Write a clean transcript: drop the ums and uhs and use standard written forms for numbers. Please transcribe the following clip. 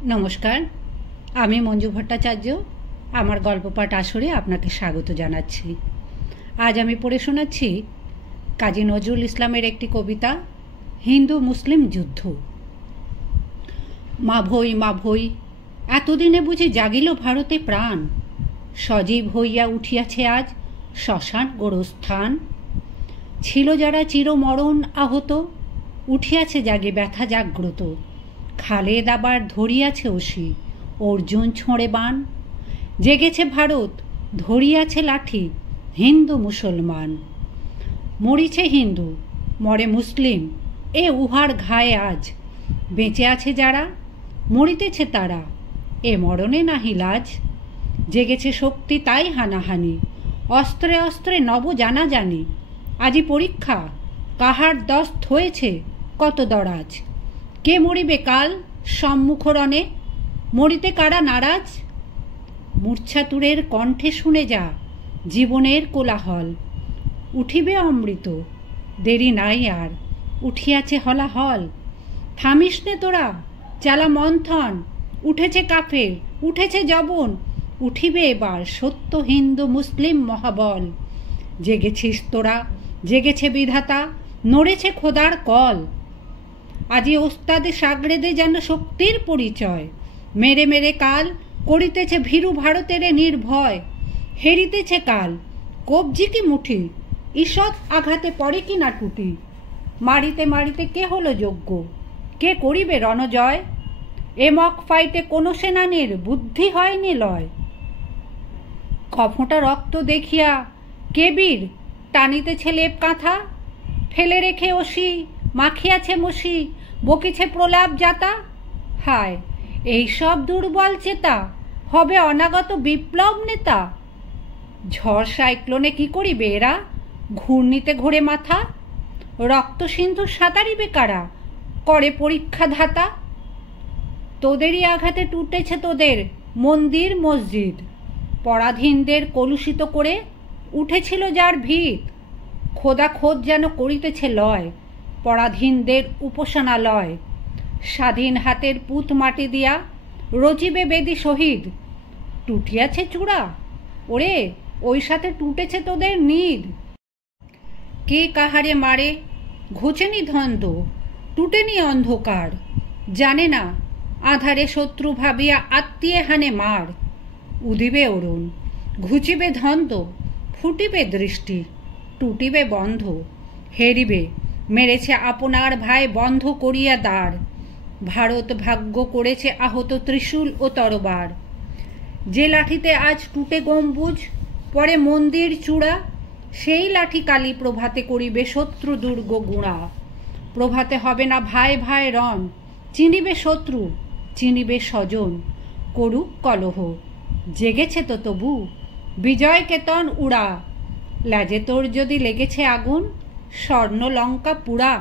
नमस्कार, आमी मंजू भट्टाचार्य। आमार गल्पपाठ आसरे आपनाके स्वागत जानाच्छि। आज आमी पढ़े शोनाच्छि काजी नजरुल इस्लामेर एकटी कविता हिंदू मुसलिम युद्ध। मा भई एतदिने बुझि जागिल भारते प्राण, सजीव हइया उठियाछे आज श्मशान गोरस्थान। छिलो जारा चिरमरण आहत, उठियाछे जागे व्यथा जाग्रत। खालेद आबार धरियाछे ओशी, अर्जुन छोड़े बाण। जेगेछे भारत, धरियाछे लाठी, हिंदू मुसलमान। मरिछे हिंदू, मरे मुसलिम, ए उहार घाये आज। बेঁচে আছে যারা, মরিতেছে তারা, এ মরণে নাহি লাজ। জেগেছে শক্তি তাই হানাহানি, অস্ত্রে অস্ত্রে নব জানা জানি। আজি পরীক্ষা, কাহার দস্ত হয়েছে কত দরাজ। কে মরিবে কাল সম্মুখ রণে, মরিতে কারা নারাজ। মূর্ছাতুরের কণ্ঠে শুনে যা জীবনের কোলাহল। উঠিবে অমৃত, দেরি নাই আর, উঠিয়াছে হলাহল। থামিস নে তোরা, চালা মন্থন, উঠেছে কাফের, উঠেছে জবন। উঠিবে এবার সত্য হিন্দু মুসলিম মহাবল। জেগেছিস তোরা, জেগেছে বিধাতা, নড়েছে খোদার কল। আজি ওস্তাদে সাগরেদে যেন শক্তির পরিচয়। মেরে মেরে কাল করিতেছে ভীরু ভারতের নির্ভয়। হেরিতেছে কাল, কবজি কি মুঠি, ঈষৎ আঘাতে পড়ে কি না টুটি। মারিতে মারিতে কে হলো যোগ্য, কে করিবে রণজয়। এমক ফাইটে কোনো সেনানীর বুদ্ধি হয়নি লয়। কফোঁটা রক্ত দেখিয়া কে বীর টানিতেছে লেপ কাঁথা। ফেলে রেখে ওসি মাখিয়াছে মসি, বকিছে প্রলাপ যাতা। হায়, এইসব দুর্বল চেতা, হবে অনাগত বিপ্লব নেতা। ঝড় সাইক্লোনে কি করিবে এরা, ঘূর্ণিতে ঘোরে মাথা। রক্ত সিন্ধু সাঁতারিবে কারা, করে পরীক্ষা ধাতা। তোদেরই আঘাতে টুটেছে তোদের মন্দির মসজিদ। পরাধীনদের কলুষিত করে উঠেছিল যার ভিত। খোদা খোদ যেন করিতেছে লয়, পরাধীনদের উপাসনালয়। স্বাধীন হাতের পুত মাটি দিয়া রচিবে বেদি শহীদ। টুটিয়াছে চূড়া, ওরে ওই সাথে টুটেছে তোদের নিদ। কে কাহারে মারে ঘুচেনি ধন্দ, টুটেনি অন্ধকার। জানে না আধারে শত্রু ভাবিয়া আত্মীয় হানে মার। উদিবে অরুণ, ঘুচিবে ধন্দ, ফুটিবে দৃষ্টি, টুটিবে বন্ধ। হেরিবে, মেরেছে আপনার ভাই বন্ধ করিয়া দ্বার। ভারত ভাগ্য করেছে আহত ত্রিশূল ও তরবার। যে লাঠিতে আজ টুটে গম্বুজ, পরে মন্দির চূড়া, সেই লাঠি কালী প্রভাতে করিবে শত্রু দুর্গ গুঁড়া। প্রভাতে হবে না ভাই ভাই রণ, চিনিবে শত্রু, চিনিবে স্বজন। করুক কলহ, জেগেছে তো তবু, বিজয় কেতন উড়া। লেজে তোর যদি লেগেছে আগুন, স্বর্ণ লঙ্কা পুরা।